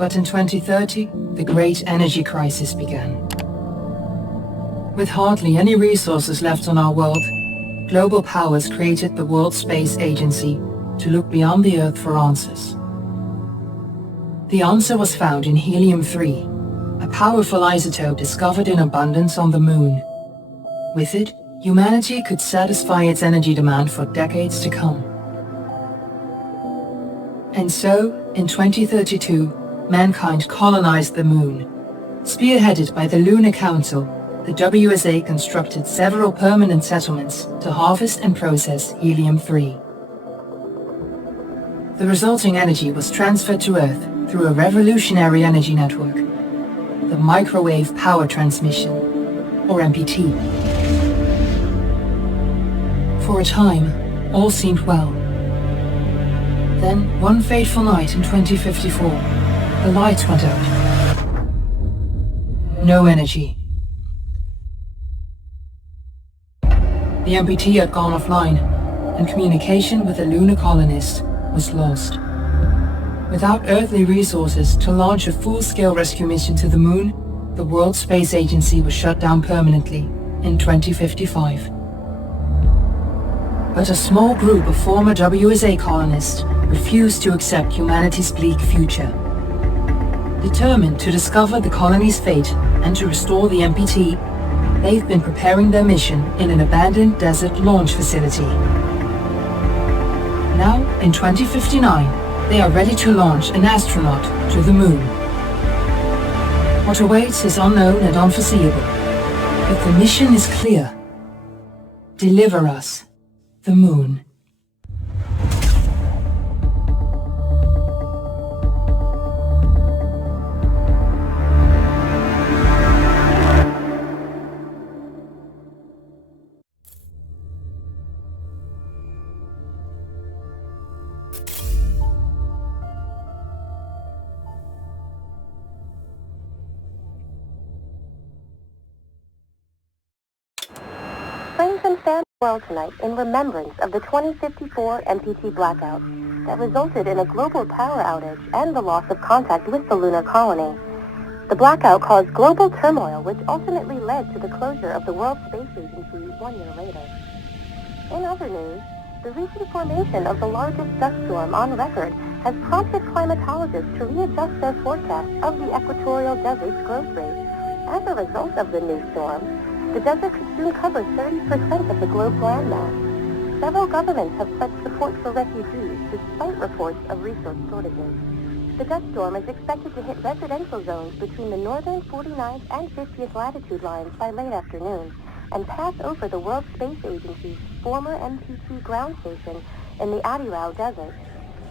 But in 2030, the great energy crisis began. With hardly any resources left on our world, global powers created the World Space Agency to look beyond the Earth for answers. The answer was found in helium-3, a powerful isotope discovered in abundance on the Moon. With it, humanity could satisfy its energy demand for decades to come. And so, in 2032, mankind colonized the Moon. Spearheaded by the Lunar Council, the WSA constructed several permanent settlements to harvest and process helium-3. The resulting energy was transferred to Earth through a revolutionary energy network, the Microwave Power Transmission, or MPT. For a time, all seemed well. Then, one fateful night in 2054, the lights went out. No energy. The MPT had gone offline, and communication with the lunar colonist was lost. Without earthly resources to launch a full-scale rescue mission to the Moon, the World Space Agency was shut down permanently in 2055. But a small group of former WSA colonists refused to accept humanity's bleak future. Determined to discover the colony's fate and to restore the MPT, they've been preparing their mission in an abandoned desert launch facility. Now, in 2059, they are ready to launch an astronaut to the Moon. What awaits is unknown and unforeseeable, but the mission is clear. Deliver us the Moon. Friends and family world tonight in remembrance of the 2054 MPT blackout that resulted in a global power outage and the loss of contact with the lunar colony. The blackout caused global turmoil, which ultimately led to the closure of the World Space Agency 1 year later. In other news, the recent formation of the largest dust storm on record has prompted climatologists to readjust their forecast of the equatorial desert's growth rate. As a result of the new storm, the desert could soon cover 30% of the globe's landmass. Several governments have pledged support for refugees despite reports of resource shortages. The dust storm is expected to hit residential zones between the northern 49th and 50th latitude lines by late afternoon and pass over the World Space Agency's former MPT ground station in the Adirau Desert.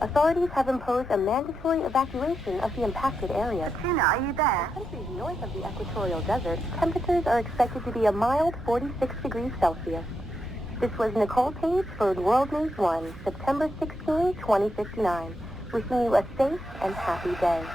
Authorities have imposed a mandatory evacuation of the impacted area. Tuna, are you there? In countries north of the equatorial desert, temperatures are expected to be a mild 46 degrees Celsius. This was Nicole Page for World News 1, September 16, 2059. Wishing you a safe and happy day.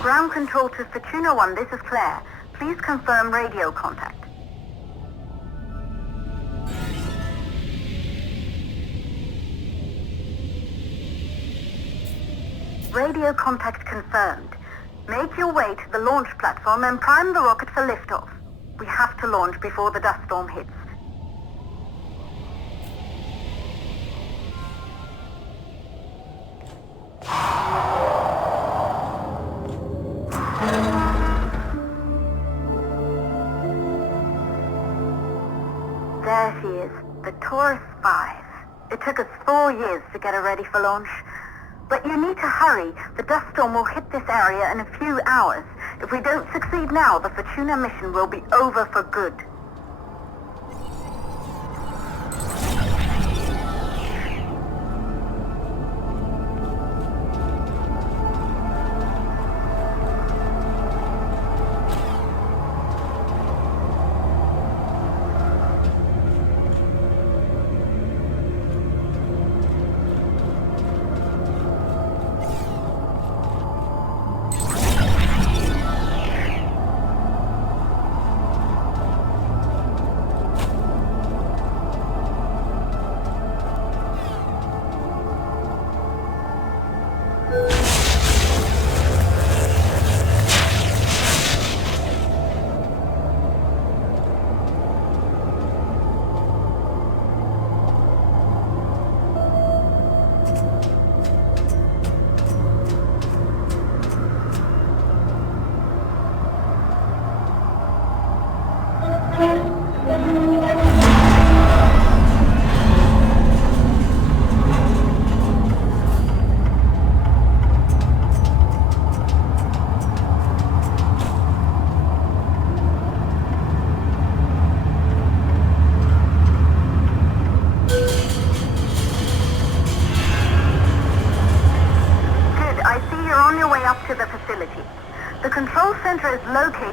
Ground control to Fortuna 1, this is Claire. Please confirm radio contact. Radio contact confirmed. Make your way to the launch platform and prime the rocket for liftoff. We have to launch before the dust storm hits. There she is, the Taurus 5. It took us 4 years to get her ready for launch. But you need to hurry. The dust storm will hit this area in a few hours. If we don't succeed now, the Fortuna mission will be over for good.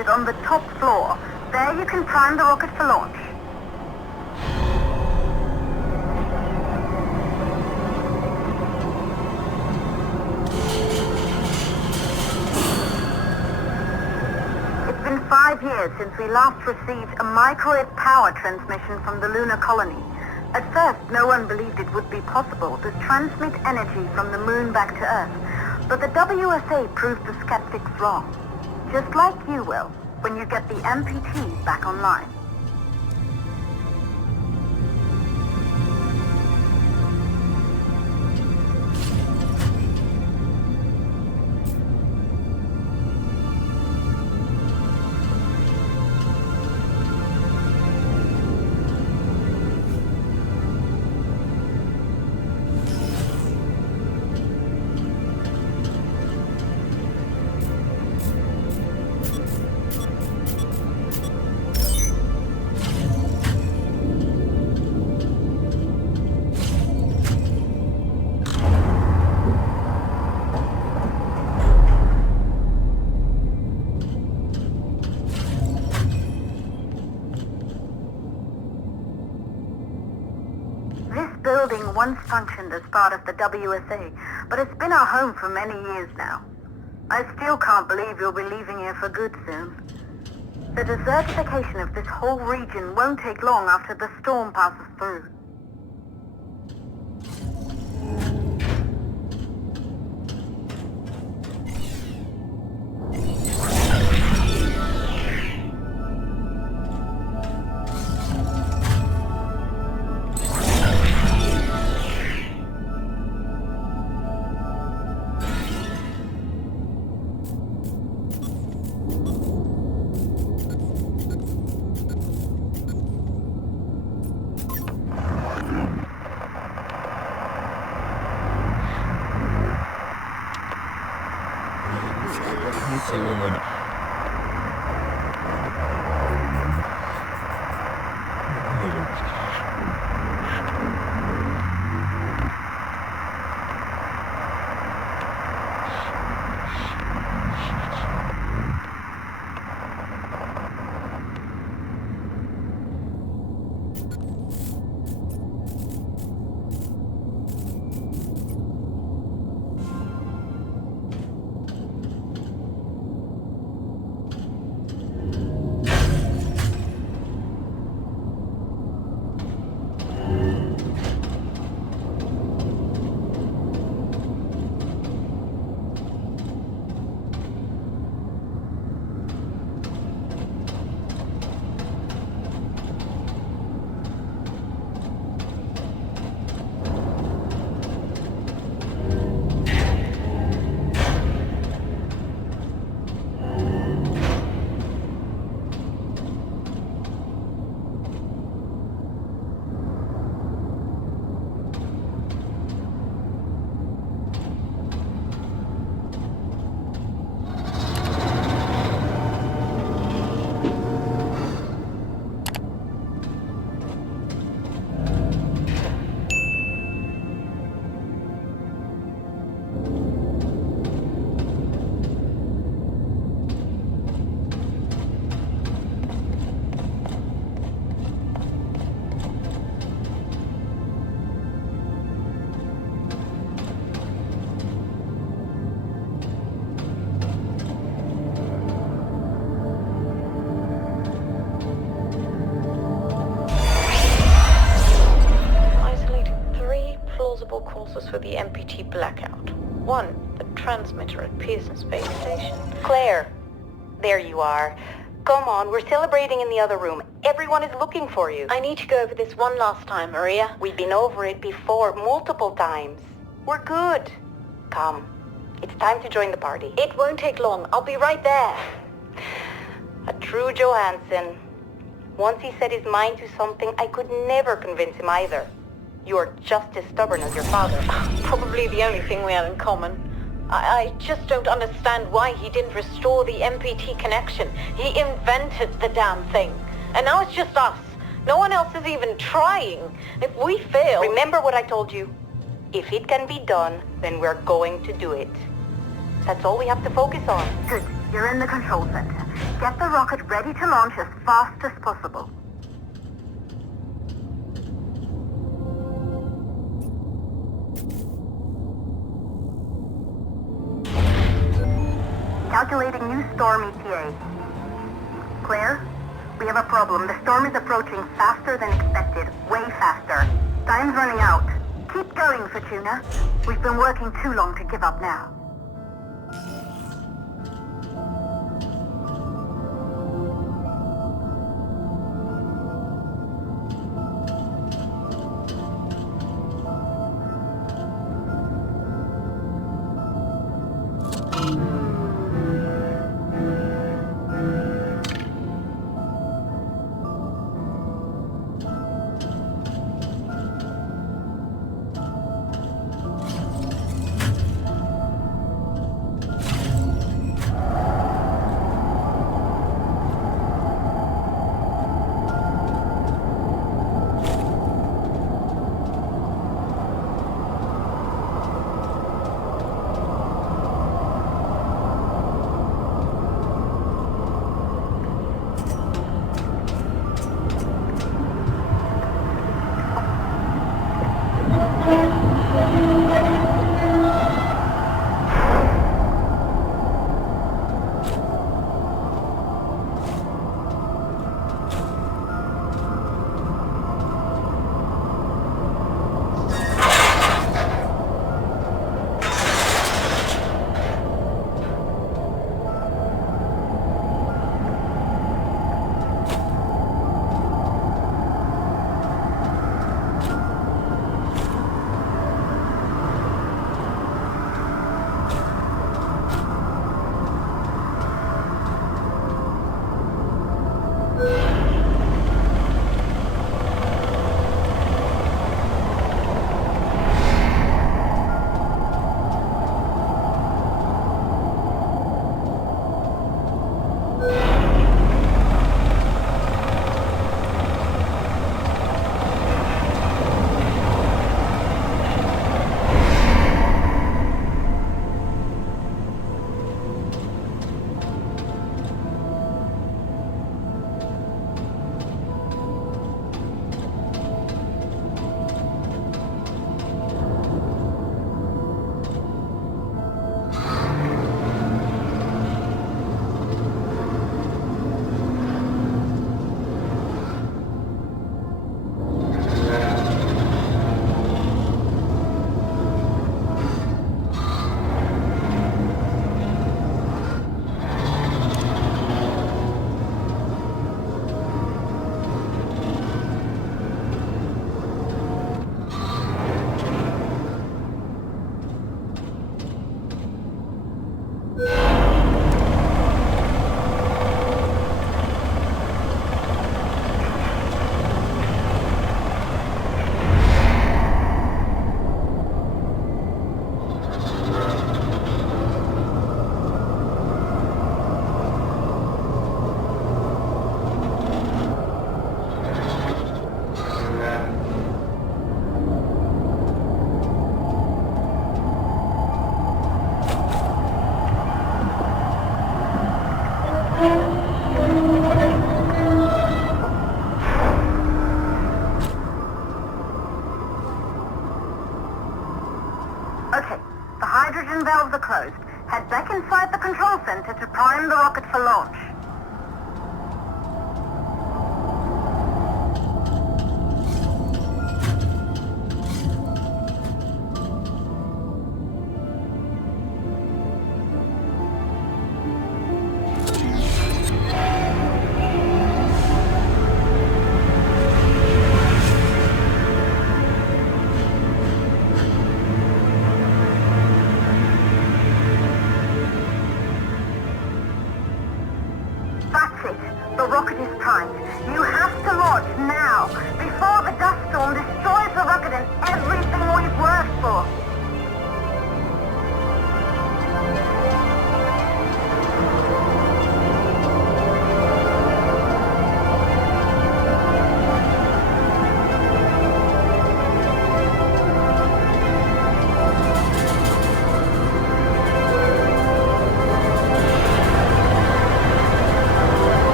located on the top floor. There you can prime the rocket for launch. It's been 5 years since we last received a microwave power transmission from the lunar colony. At first, no one believed it would be possible to transmit energy from the moon back to Earth, but the WSA proved the skeptics wrong. Just like you will, when you get the MPT back online. Building once functioned as part of the WSA, but it's been our home for many years now. I still can't believe you'll be leaving here for good soon. The desertification of this whole region won't take long after the storm passes through. Causes for the MPT blackout. 1, the transmitter at Pearson Space Station. Claire, there you are. Come on, we're celebrating in the other room. Everyone is looking for you. I need to go over this one last time, Maria. We've been over it before, multiple times. We're good. Come, it's time to join the party. It won't take long. I'll be right there. A true Johansson. Once he set his mind to something, I could never convince him either. You are just as stubborn as your father. Probably the only thing we have in common. I just don't understand why he didn't restore the MPT connection. He invented the damn thing. And now it's just us. No one else is even trying. If we fail... Remember what I told you. If it can be done, then we're going to do it. That's all we have to focus on. Good. You're in the control center. Get the rocket ready to launch as fast as possible. Calculating new storm ETA. Clear? We have a problem. The storm is approaching faster than expected. Way faster. Time's running out. Keep going, Fortuna. We've been working too long to give up now. Valves are closed. Head back inside the control center to prime the rocket for launch.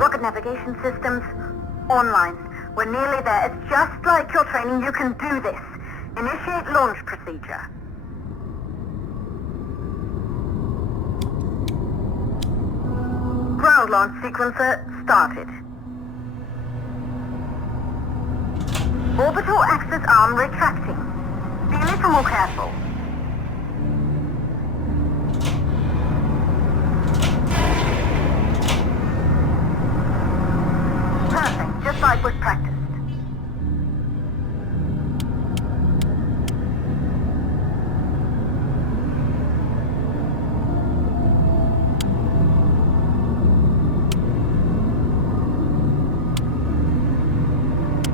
Rocket navigation systems, online. We're nearly there. It's just like your training. You can do this. Initiate launch procedure. Ground launch sequencer started. Orbital axis arm retracting. Be a little more careful. Perfect, just like was practiced.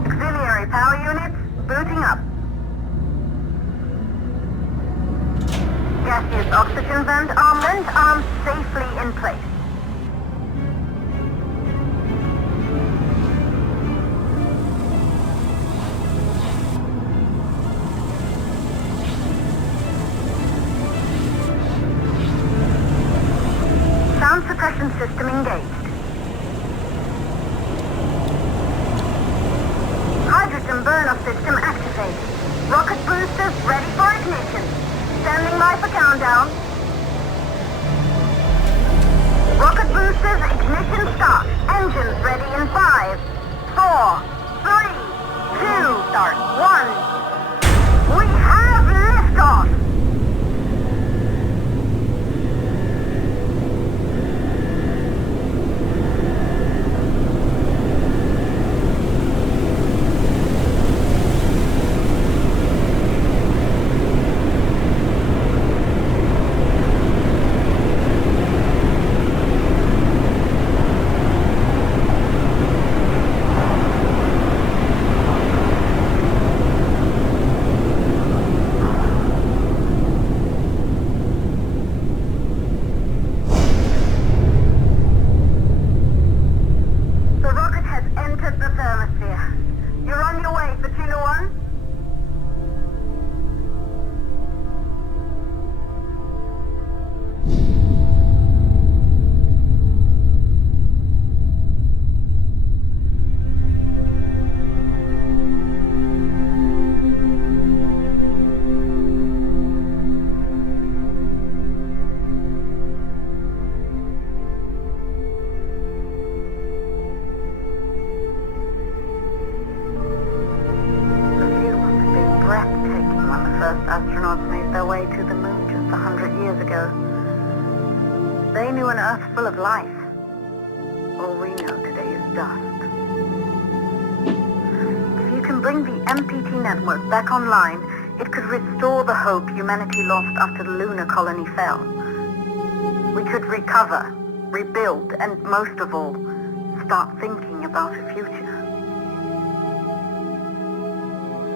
Auxiliary power units booting up. Gaseous oxygen vent arms safely in place. Sound suppression system engaged. Hydrogen burn-off system activated. Rocket boosters ready for ignition. Standing by for countdown. Rocket boosters ignition start. Engines ready in 5, 4, 3, 2, start, 1. We have liftoff! The rocket has entered the thermosphere. You're on your way, Fortuna 1. The view must have been breathtaking when the first astronauts made their way to the moon just 100 years ago. They knew an Earth full of life. All we know today is dust. If you can bring the MPT network back online, it could restore the hope humanity lost after the lunar colony fell. We could recover, rebuild, and most of all, start thinking about a future.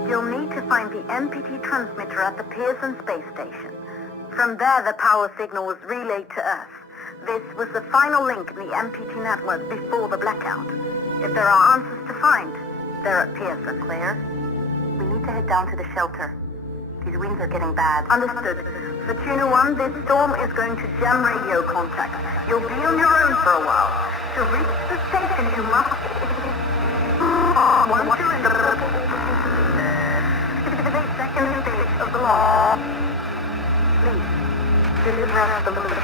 You'll need to find the MPT transmitter at the Pearson space station. From there, the power signal was relayed to Earth. This was the final link in the MPT network before the blackout. If there are answers to find, they're at Pearson. Claire, we need to head down to the shelter. These winds are getting bad. Understood. Fortuna 1, this storm is going to jam radio contact. You'll be on your own for a while. To reach the station, you must... Once you're in the... second stage of the launch. Please, deliver us the balloon.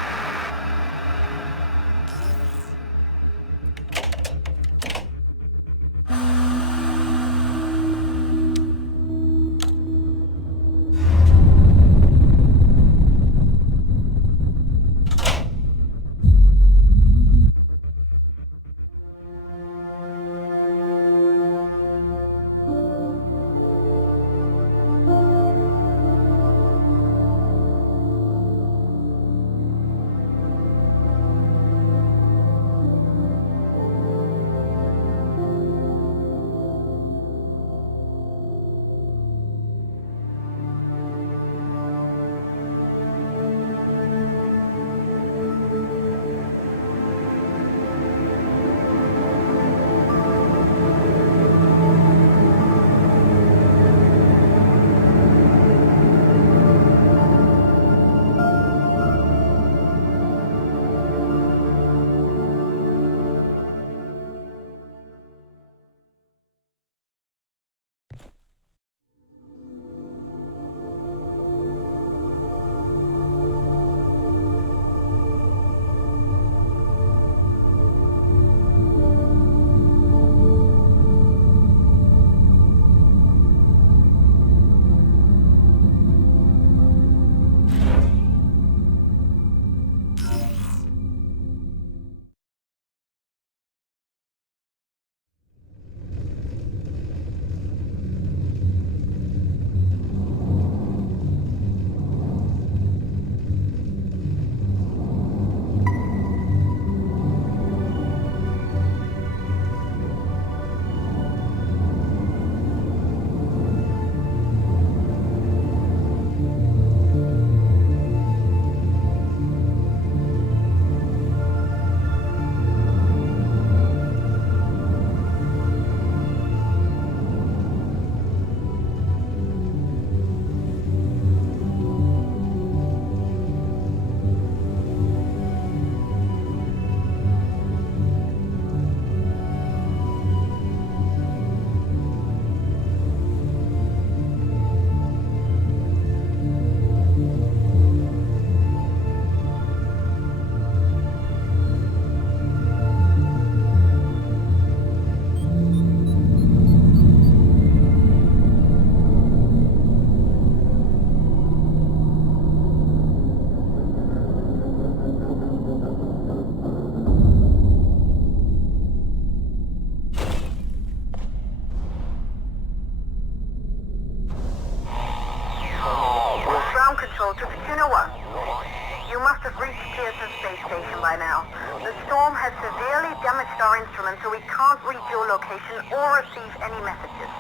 so we can't reach your location or receive any messages.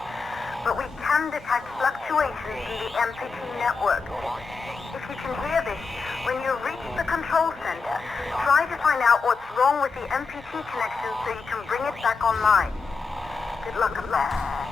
But we can detect fluctuations in the MPT network. If you can hear this, when you reach the control center, try to find out what's wrong with the MPT connection so you can bring it back online. Good luck at that.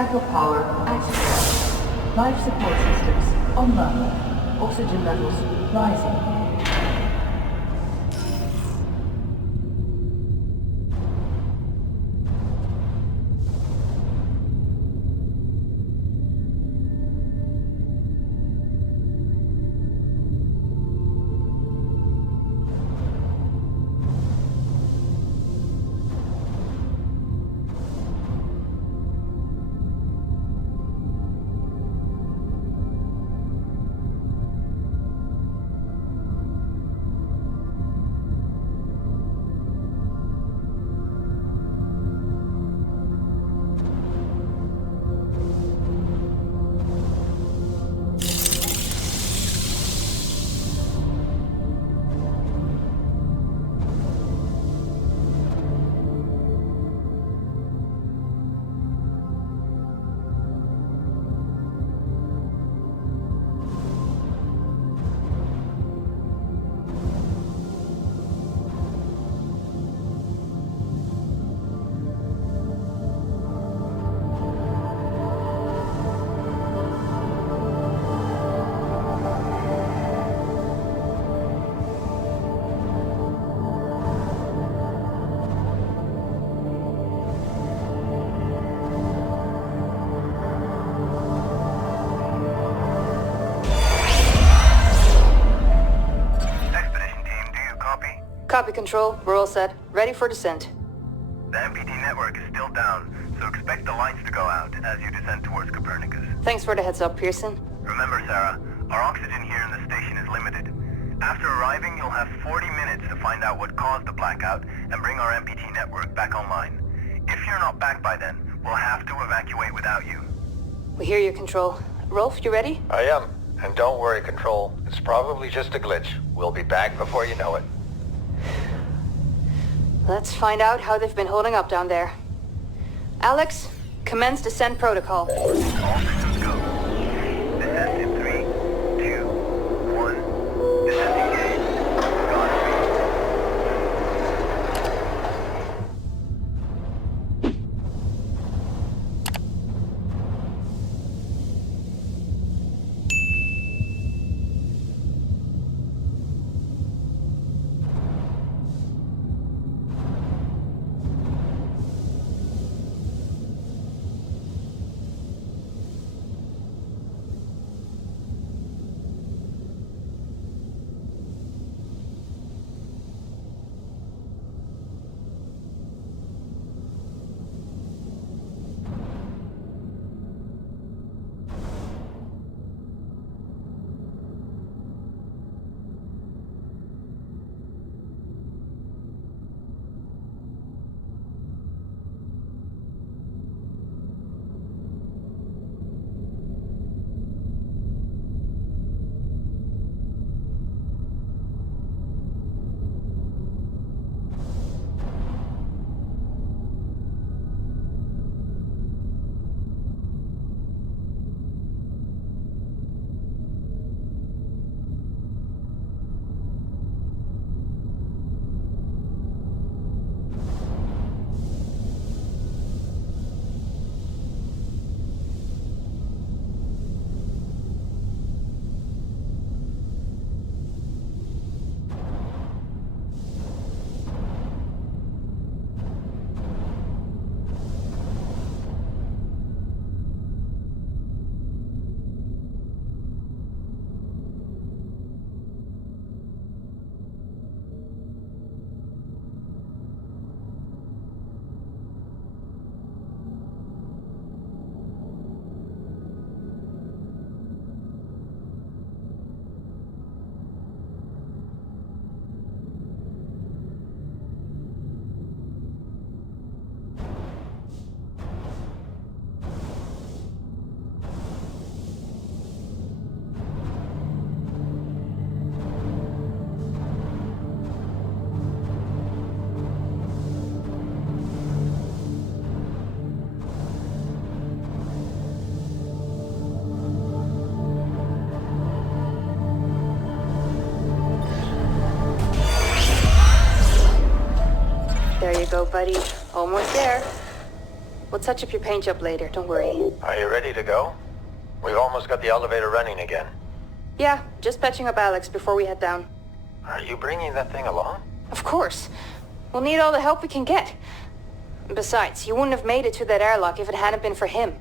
Backup power activated. Life support systems online. Oxygen levels rising. Copy, Control. We're all set. Ready for descent. The MPT network is still down, so expect the lights to go out as you descend towards Copernicus. Thanks for the heads up, Pearson. Remember, Sarah, our oxygen here in the station is limited. After arriving, you'll have 40 minutes to find out what caused the blackout and bring our MPT network back online. If you're not back by then, we'll have to evacuate without you. We hear you, Control. Rolf, you ready? I am. And don't worry, Control. It's probably just a glitch. We'll be back before you know it. Let's find out how they've been holding up down there. Alex, commence descent protocol. All systems go. Descent in 3, 2, 1. Descent engaged. Godspeed. There you go, buddy. Almost there. We'll touch up your paint job later, don't worry. Are you ready to go? We've almost got the elevator running again. Yeah, just patching up Alex before we head down. Are you bringing that thing along? Of course. We'll need all the help we can get. Besides, you wouldn't have made it to that airlock if it hadn't been for him.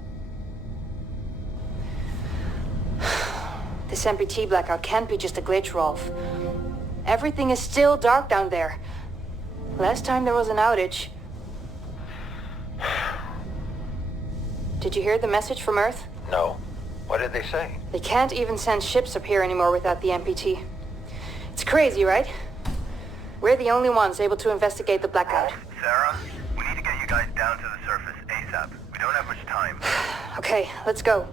This MPT blackout can't be just a glitch, Rolf. Everything is still dark down there. Last time there was an outage. Did you hear the message from Earth? No. What did they say? They can't even send ships up here anymore without the MPT. It's crazy, right? We're the only ones able to investigate the blackout. Sarah, we need to get you guys down to the surface ASAP. We don't have much time. Okay, let's go.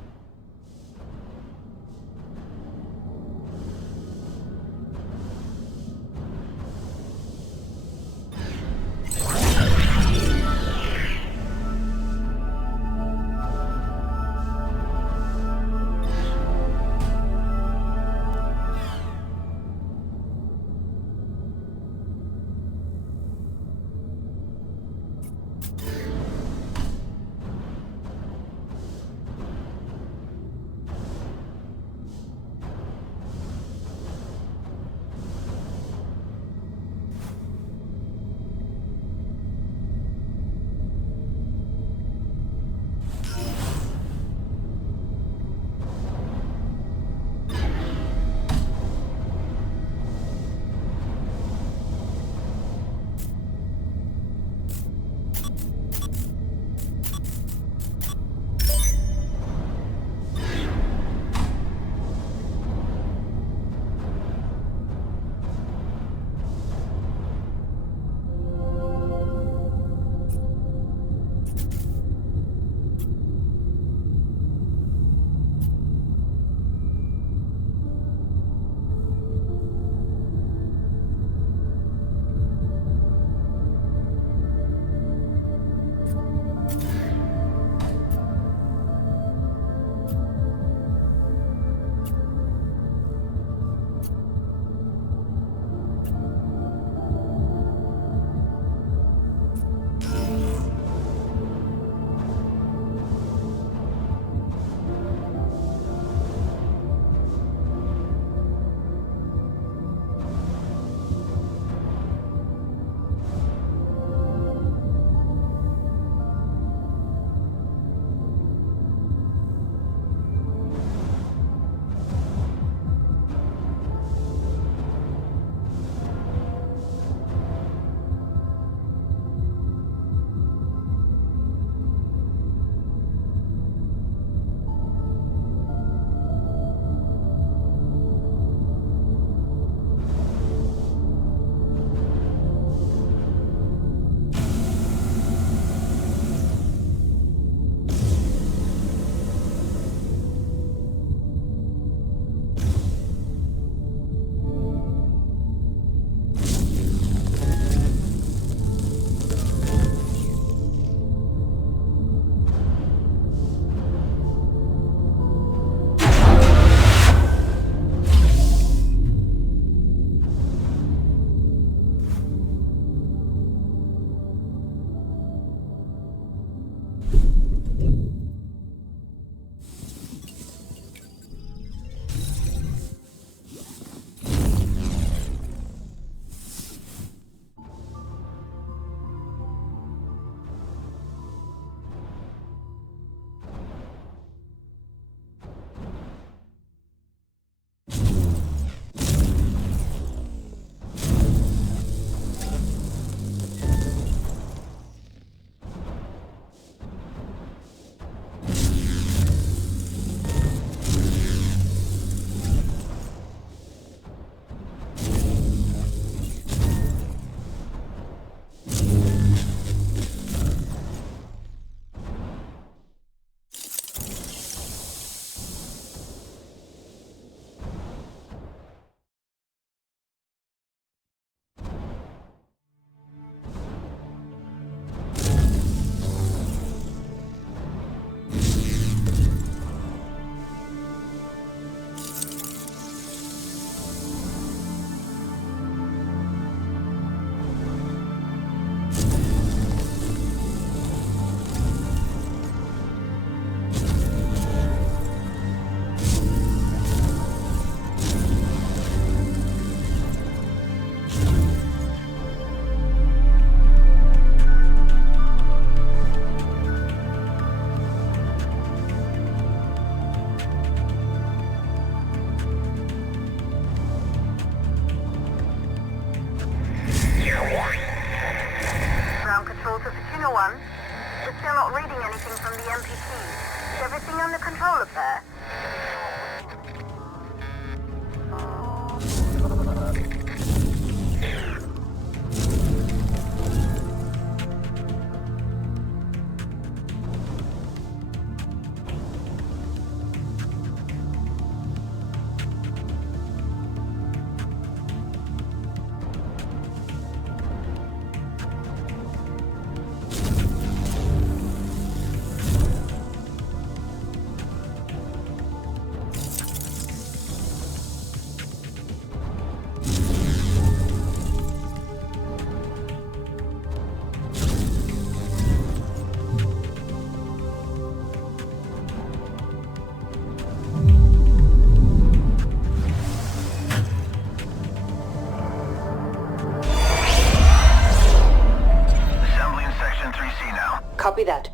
Copy that.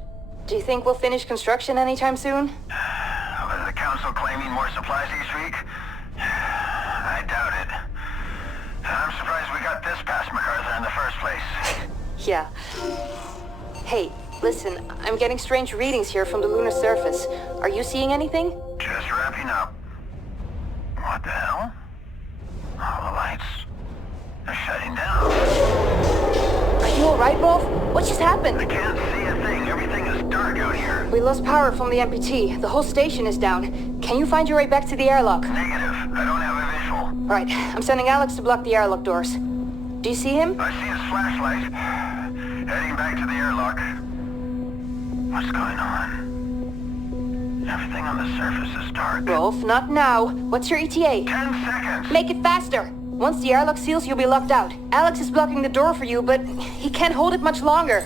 Do you think we'll finish construction anytime soon? Was the council claiming more supplies each week? I doubt it. I'm surprised we got this past MacArthur in the first place. Yeah. Hey, listen, I'm getting strange readings here from the lunar surface. Are you seeing anything? Just wrapping up. What the hell? All the lights are shutting down. Are you alright, Rolf? What just happened? I can't see a thing. Everything is dark out here. We lost power from the MPT. The whole station is down. Can you find your way back to the airlock? Negative. I don't have a visual. Alright, I'm sending Alex to block the airlock doors. Do you see him? I see his flashlight. Heading back to the airlock. What's going on? Everything on the surface is dark. Rolf, not now. What's your ETA? 10 seconds. Make it faster! Once the airlock seals, you'll be locked out. Alex is blocking the door for you, but he can't hold it much longer.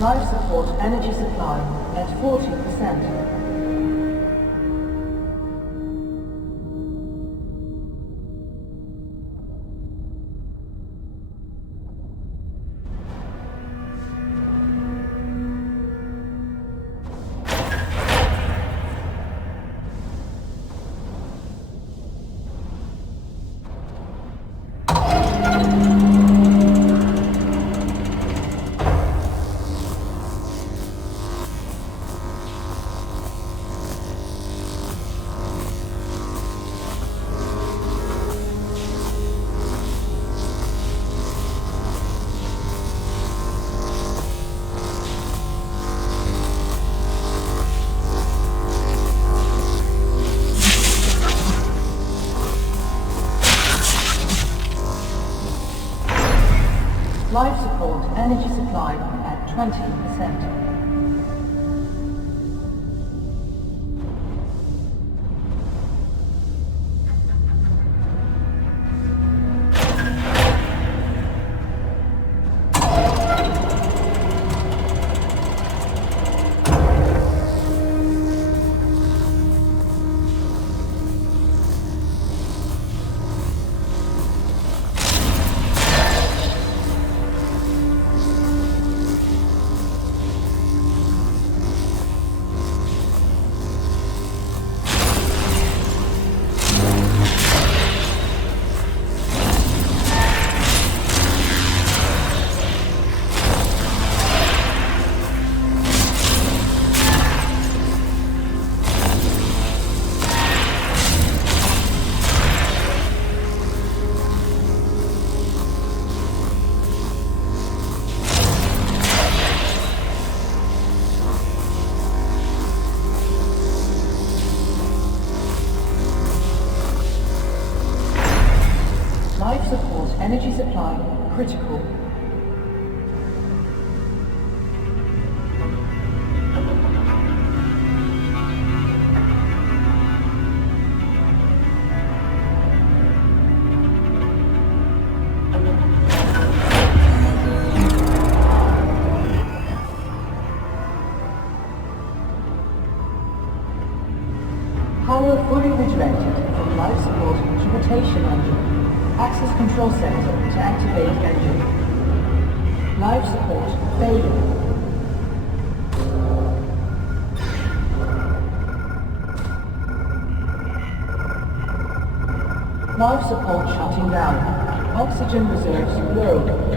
Life support energy supply at 40%. 20%. Life support energy supply critical. Power fully redirected from life support to rotation engine. Access control center to activate engine. Life support failing. Life support shutting down. Oxygen reserves low.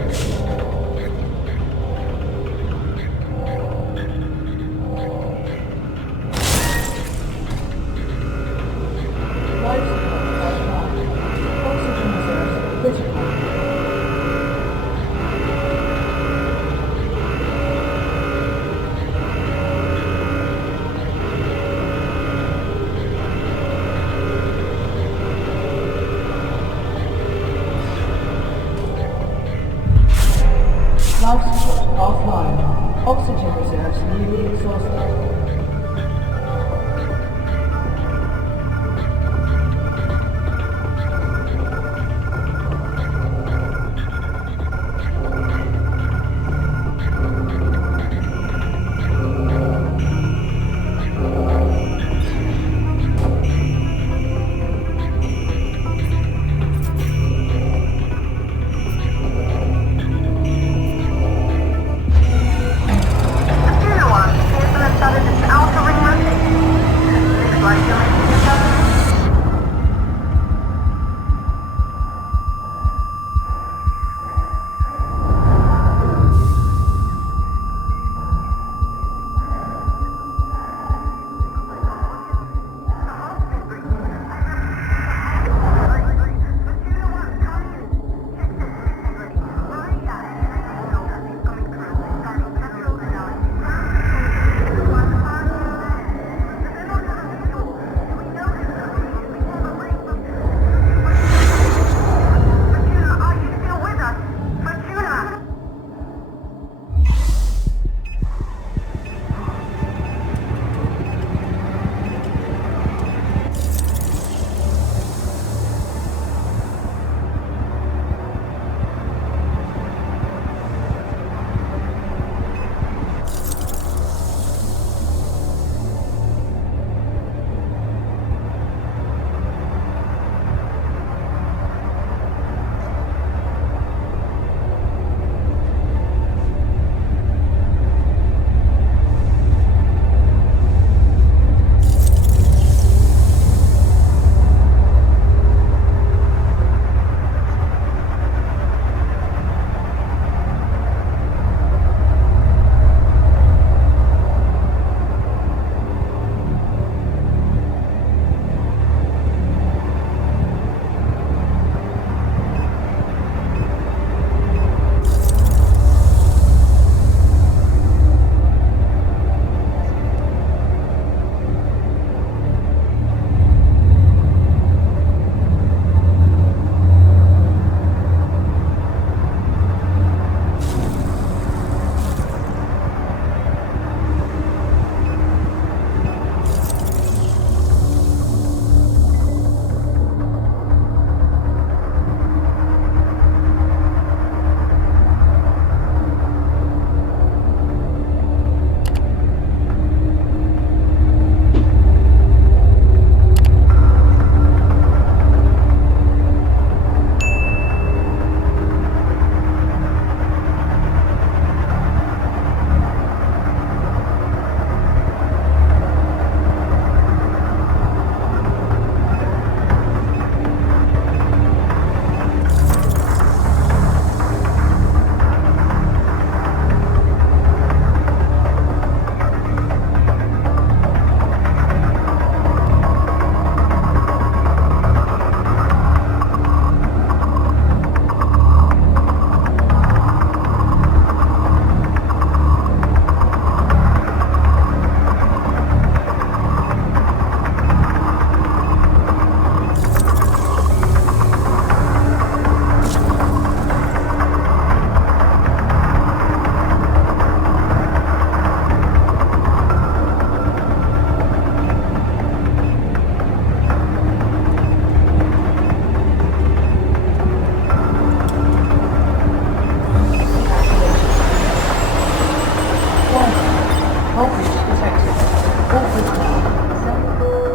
detected. All personnel,